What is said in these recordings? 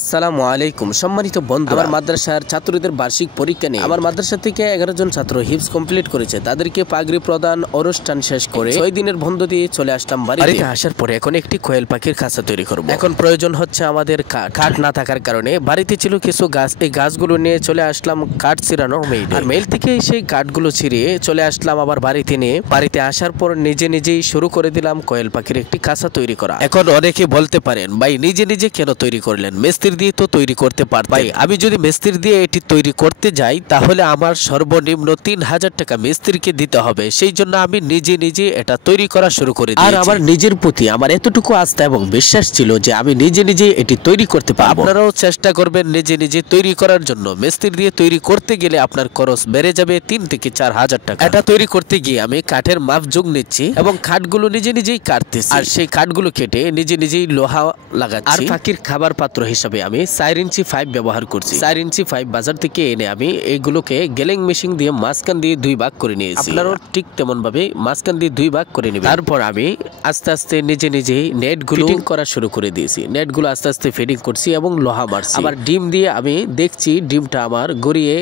আসসালামু আলাইকুম সম্মানিত বন্ধু, আমার মাদ্রাসার ছাত্রদের বার্ষিক পরীক্ষা নিয়ে আমার মাদ্রাসা থেকে 11 জন ছাত্র হিফজ কমপ্লিট করেছে। তাদেরকে পাগড়ি প্রদান অনুষ্ঠান শেষ করে 6 দিনের বন্ধ দিয়ে চলে আসলাম বাড়িতে। আসার পরে এখন একটি কোয়েল পাখির খাঁচা তৈরি করব। এখন প্রয়োজন হচ্ছে আমাদের কাঠ না থাকার কারণে বাড়িতে ছিল কিছু গাছ, এই গাছগুলো নিয়ে চলে আসলাম কাঠ ছিঁড়ানোর মেইল। আর মেইল থেকে সেই কাঠগুলো ছিঁড়িয়ে চলে আসলাম আবার বাড়িতে নিয়ে। বাড়িতে আসার পর নিজেই শুরু করে দিলাম কোয়েল পাখির একটি খাঁচা তৈরি করা। এখন অনেকে বলতে পারেন, ভাই নিজে কেন তৈরি করলেন, মিস্ত্রি দিয়ে তো তৈরি করতে পারতেন। ভাই আমি যদি মিস্ত্রি দিয়ে এটি তৈরি করতে যাই তাহলে আমার সর্বনিম্ন 3000 টাকা মিস্ত্রিকে দিতে হবে। সেই জন্য আমি নিজে এটা তৈরি করা শুরু করে দিয়েছি। আর আমার নিজের প্রতি আমার এতটুকু আস্থা এবং বিশ্বাস ছিল যে আমি নিজে এটি তৈরি করতে পারবো। আপনারাও চেষ্টা করবেন নিজে তৈরি করার জন্য। মিস্ত্রি দিয়ে তৈরি করতে গেলে আপনার খরচ বেড়ে যাবে 3 থেকে 4000 টাকা। এটা তৈরি করতে গিয়ে আমি কাঠের মাপ যোগ নিচ্ছি এবং কাঠগুলো নিজেই কাটতেছি। আর সেই কাঠগুলো কেটে নিজেই লোহা লাগাচ্ছি। আর পাখির খাবার পাত্র হিসাবে আমি 4 ইঞ্চি পাইপ ব্যবহার করছি। 4 ইঞ্চি পাইপ বাজার থেকে এনে আমি এইগুলোকে গেলিং মেশিন দিয়ে মাঝখান দিয়ে 2 ভাগ করে নিয়েছি। আপনারাও ঠিক তেমন ভাবে মাঝখান দিয়ে 2 ভাগ করে নেবেন। তারপর আমি আস্তে নিজেই নেটগুলো ফিটিং করা শুরু করে দিয়েছি। নেটগুলো আস্তে ফিটিং করছি এবং লোহা মারছি। আবার ডিম দিয়ে আমি দেখছি ডিমটা আমার গড়িয়ে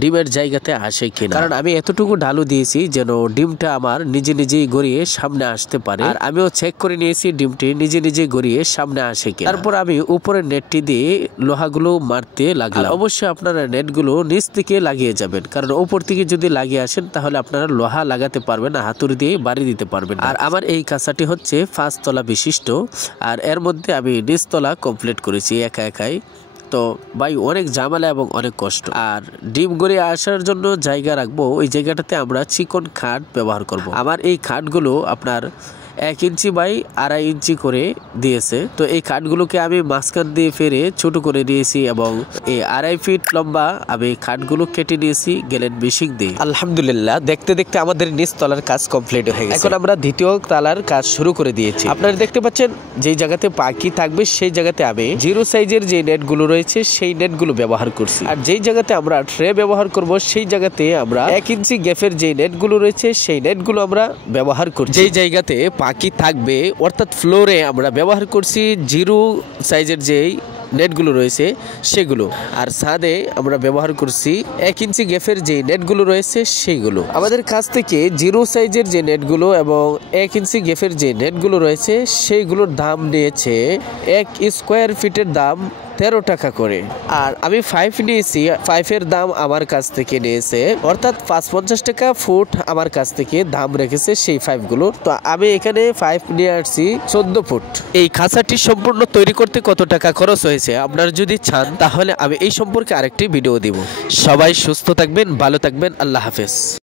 ডিমের জায়গাতে আসে কিনা। কারণ আমি এতটুকু ঢালু দিয়েছি যেন ডিমটা আমার নিজেই গড়িয়ে সামনে আসতে পারে। আর আমিও চেক করে নিয়েছি ডিমটি নিজে গড়িয়ে সামনে আসে কিনা। তারপর আমি উপরের নেটটি দিয়ে লোহাগুলো মারতে লাগলাম। অবশ্যই আপনারা নেটগুলো নিচ থেকে লাগিয়ে যাবেন, কারণ উপর থেকে যদি লাগিয়ে আসেন তাহলে আপনারা লোহা লাগাতে পারবেন না, হাতুড়ি দিয়ে বাড়ি দিতে পারবেন। আর আমার এই কাঁচাটি হচ্ছে 5 তলা বিশিষ্ট। আর এর মধ্যে আমি নিচ তলা কমপ্লিট করেছি একাই। তো ভাই অনেক ঝামেলা এবং অনেক কষ্ট। আর ডিম গড়ে আসার জন্য জায়গা রাখবো, ওই জায়গাটাতে আমরা চিকন খাট ব্যবহার করব। আমার এই খাটগুলো আপনার 1 ইঞ্চি বাই 2.5 ইঞ্চি করে দিয়েছে। তো এই কাঠগুলোকে আমি মাঝখান দিয়ে ফেরে ছোট করে নিয়েছি এবং এই 2.5 ফিট লম্বা আমি কাঠগুলো কেটে নিয়েছি গেলেন মেশিন দিয়ে। আলহামদুলিল্লাহ দেখতে আমাদের নিচ তলার কাজ কমপ্লিট হয়ে গেছে। এখন আমরা দ্বিতীয় তলার কাজ শুরু করে দিয়েছি। আপনারা দেখতে পাচ্ছেন যেই জায়গাতে পাখি থাকবে সেই জায়গাতে আমি 0 সাইজের যে নেটগুলো রয়েছে সেই নেটগুলো ব্যবহার করছি। আর যেই জায়গাতে আমরা ট্রে ব্যবহার করব সেই জায়গাতে আমরা 1 ইঞ্চি গ্যাপের যে নেটগুলো রয়েছে সেই নেটগুলো আমরা ব্যবহার করছি। যেই জায়গাতে পাখি থাকবে অর্থাৎ ফ্লোরে আমরা ব্যবহার করছি 0 সাইজের যেই নেটগুলো রয়েছে সেগুলো। আর ছাদে আমরা ব্যবহার করছি 1 ইঞ্চি গ্যাপের যে নেটগুলো রয়েছে সেইগুলো। আমাদের কাছ থেকে 0 সাইজের যে নেটগুলো এবং 1 ইঞ্চি গ্যাপের যে নেটগুলো রয়েছে সেইগুলোর দাম নিয়েছে 1 স্কোয়ার ফিটের দাম 13 টাকা করে। আর আমি 5 নিয়েছি, 5-এর দাম আমার কাছ থেকে নিয়েছে অর্থাৎ 550 টাকা ফুট আমার কাছ থেকে দাম রেখেছে সেই 5গুলো। তো আমি এখানে 5 নিয়ে আসছি 14 ফুট। এই খাঁচাটি সম্পূর্ণ তৈরি করতে কত টাকা খরচ হয়েছে আপনারা যদি চান তাহলে আমি এই সম্পর্কে আরেকটি ভিডিও দিব। সবাই সুস্থ থাকবেন, ভালো থাকবেন, আল্লাহ হাফেজ।